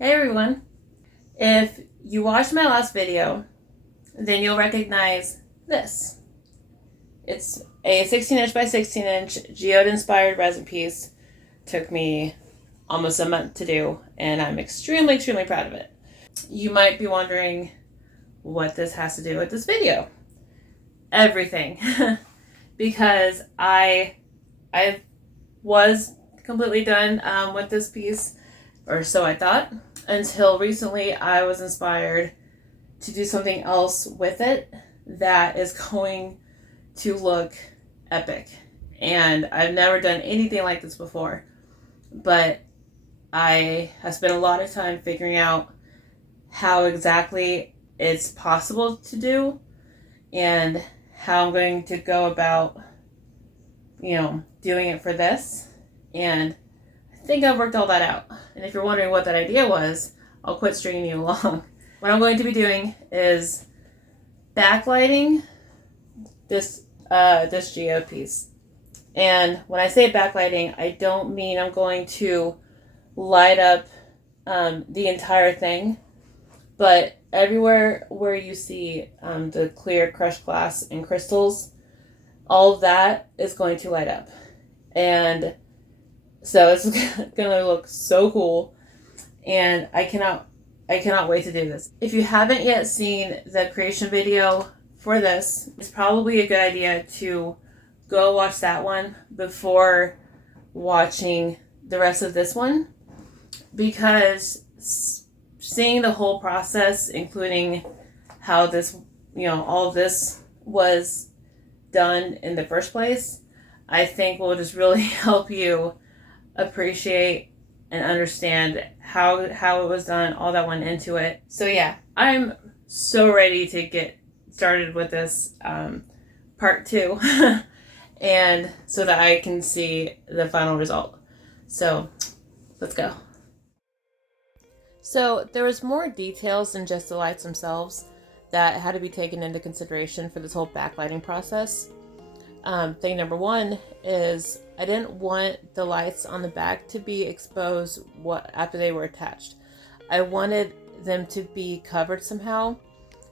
Hey everyone! If you watched my last video, then you'll recognize this. It's a 16-inch by 16-inch geode-inspired resin piece. Took me almost a month to do, and I'm extremely proud of it. You might be wondering what this has to do with this video. Everything. Because I was completely done with this piece, or so I thought, until recently I was inspired to do something else with it that is going to look epic. And I've never done anything like this before, but I have spent a lot of time figuring out how exactly it's possible to do and how I'm going to go about, doing it for this. And I think I've worked all that out. And if you're wondering what that idea was, I'll quit stringing you along. What I'm going to be doing is backlighting this geode piece. And when I say backlighting, I don't mean I'm going to light up the entire thing, but everywhere where you see the clear crushed glass and crystals, all of that is going to light up. And so it's going to look so cool, and I cannot wait to do this. If you haven't yet seen the creation video for this, it's probably a good idea to go watch that one before watching the rest of this one, because seeing the whole process, including how this, all of this was done in the first place, I think will just really help you appreciate and understand how it was done, all that went into it. So yeah, I'm so ready to get started with this part 2 and so that I can see the final result. So let's go. So there was more details than just the lights themselves that had to be taken into consideration for this whole backlighting process. Thing number one is I didn't want the lights on the back to be exposed after they were attached. I wanted them to be covered somehow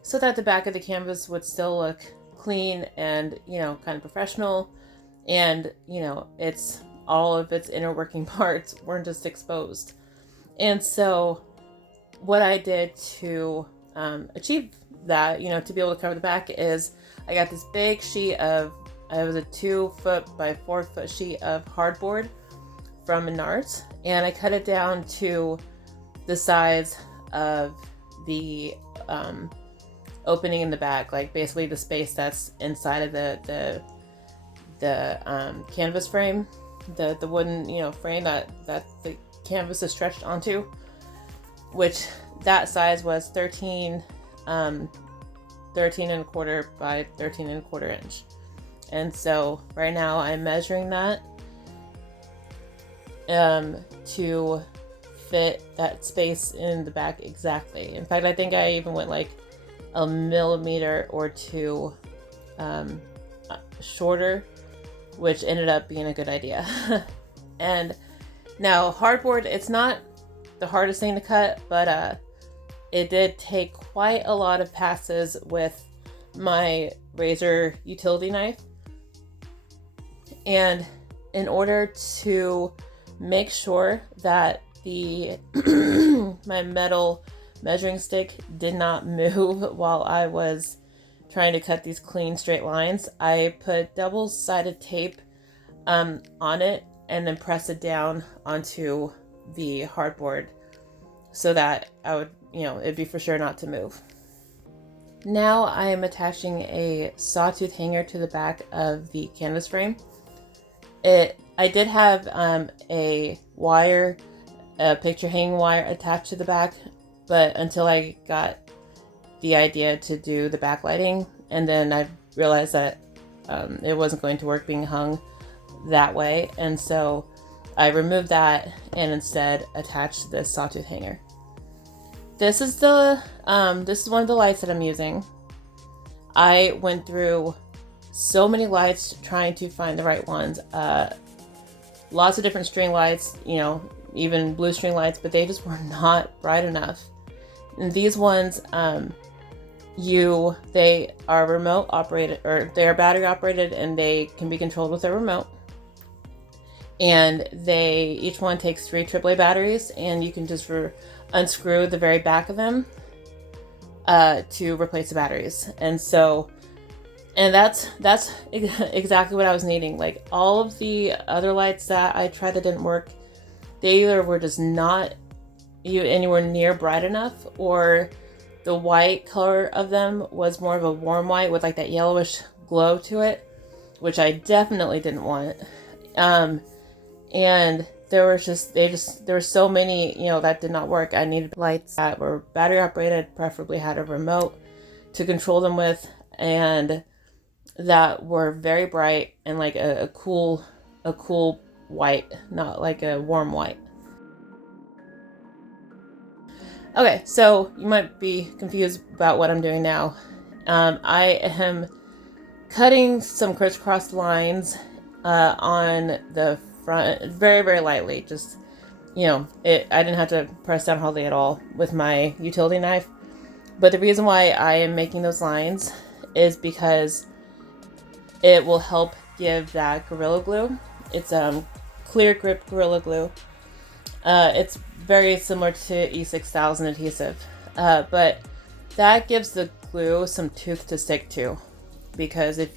so that the back of the canvas would still look clean and, kind of professional, and, it's all of its inner working parts weren't just exposed. And so what I did to achieve that, to be able to cover the back, is I got this big sheet of, it was a 2 foot by 4 foot sheet of hardboard from Menards, and I cut it down to the size of the opening in the back, like basically the space that's inside of the canvas frame, the wooden frame that the canvas is stretched onto, which that size was 13 and a quarter by 13 and a quarter inch. And so right now I'm measuring that to fit that space in the back exactly. In fact, I think I even went like a millimeter or two shorter, which ended up being a good idea. And now hardboard, it's not the hardest thing to cut, but it did take quite a lot of passes with my razor utility knife. And in order to make sure that my metal measuring stick did not move while I was trying to cut these clean straight lines, I put double-sided tape on it and then press it down onto the hardboard so that I would, it'd be for sure not to move. Now I am attaching a sawtooth hanger to the back of the canvas frame. I did have a picture hanging wire attached to the back, but until I got the idea to do the backlighting, and then I realized that it wasn't going to work being hung that way, and so I removed that and instead attached this sawtooth hanger. This is one of the lights that I'm using. I went through so many lights trying to find the right ones. Lots of different string lights, even blue string lights, but they just were not bright enough. And these ones, they are remote operated, or they are battery operated, and they can be controlled with a remote. And each one takes 3 AAA batteries, and you can just unscrew the very back of them to replace the batteries. And that's exactly what I was needing. Like, all of the other lights that I tried that didn't work, they either were just not anywhere near bright enough, or the white color of them was more of a warm white with like that yellowish glow to it, which I definitely didn't want. And there were so many, that did not work. I needed lights that were battery operated, preferably had a remote to control them with, and that were very bright and like a cool white, not like a warm white. Okay, so you might be confused about what I'm doing now. I am cutting some crisscross lines on the front, very, very lightly. Just, I didn't have to press down hardly at all with my utility knife. But the reason why I am making those lines is because it will help give that Gorilla Glue. It's clear grip Gorilla Glue. It's very similar to E6000 adhesive, but that gives the glue some tooth to stick to, because if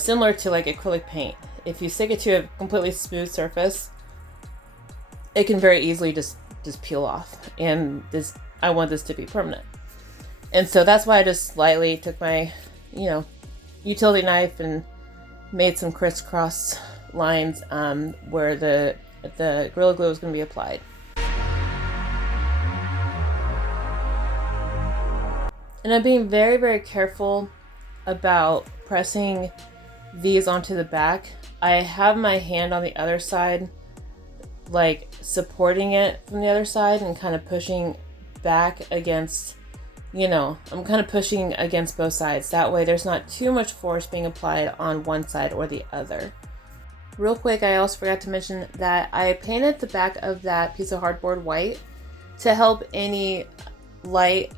similar to like acrylic paint, if you stick it to a completely smooth surface, it can very easily just peel off, and I want this to be permanent. And so that's why I just slightly took my utility knife and made some crisscross lines where the Gorilla Glue is going to be applied. And I'm being very, very careful about pressing these onto the back. I have my hand on the other side, like supporting it from the other side and kind of pushing back against, I'm kind of pushing against both sides. That way there's not too much force being applied on one side or the other. Real quick, I also forgot to mention that I painted the back of that piece of hardboard white to help any light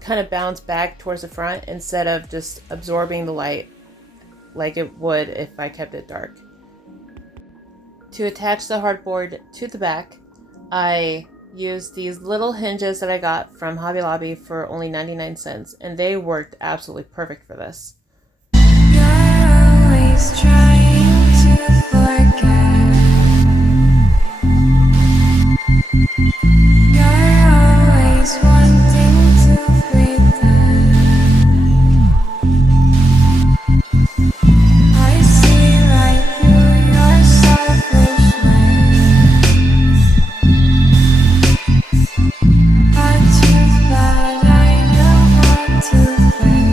kind of bounce back towards the front instead of just absorbing the light like it would if I kept it dark. To attach the hardboard to the back, I used these little hinges that I got from Hobby Lobby for only 99 cents, and they worked absolutely perfect for this. You're always trying to forget. You're always wanting to pretend. I see right through your selfishness. I'm too bad, I don't want to face.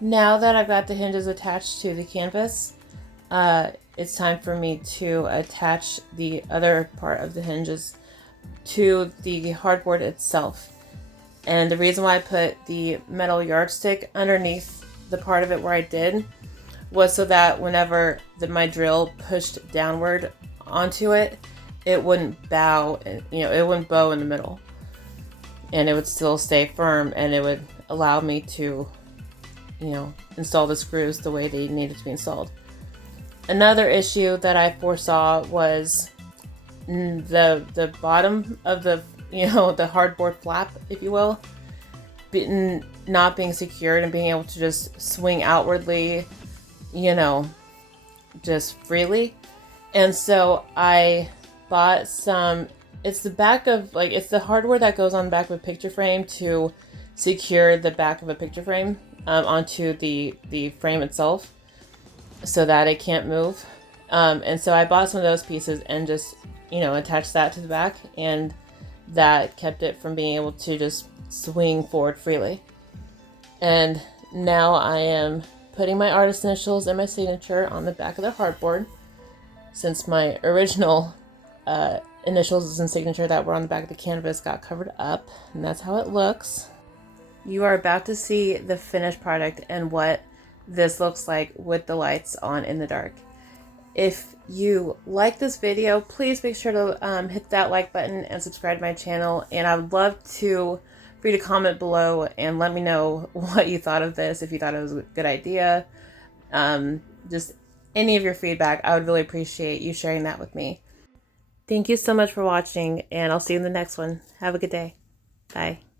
Now that I've got the hinges attached to the canvas, it's time for me to attach the other part of the hinges to the hardboard itself. And the reason why I put the metal yardstick underneath the part of it where I did was so that whenever my drill pushed downward onto it, it wouldn't bow, it wouldn't bow in the middle, and it would still stay firm, and it would allow me to install the screws the way they needed to be installed. Another issue that I foresaw was the bottom of the the hardboard flap, if you will, not being secured and being able to just swing outwardly, just freely. And so I bought some, it's the back of, it's the hardware that goes on the back of a picture frame to secure the back of a picture frame onto the frame itself so that it can't move. And so I bought some of those pieces and just, attached that to the back, and that kept it from being able to just swing forward freely. And now I am putting my artist initials and my signature on the back of the hardboard, since my original initials and signature that were on the back of the canvas got covered up, and that's how it looks. You are about to see the finished product and what this looks like with the lights on in the dark. If you like this video, please make sure to hit that like button and subscribe to my channel. And I would love for you to comment below and let me know what you thought of this, if you thought it was a good idea. Just any of your feedback, I would really appreciate you sharing that with me. Thank you so much for watching, and I'll see you in the next one. Have a good day. Bye.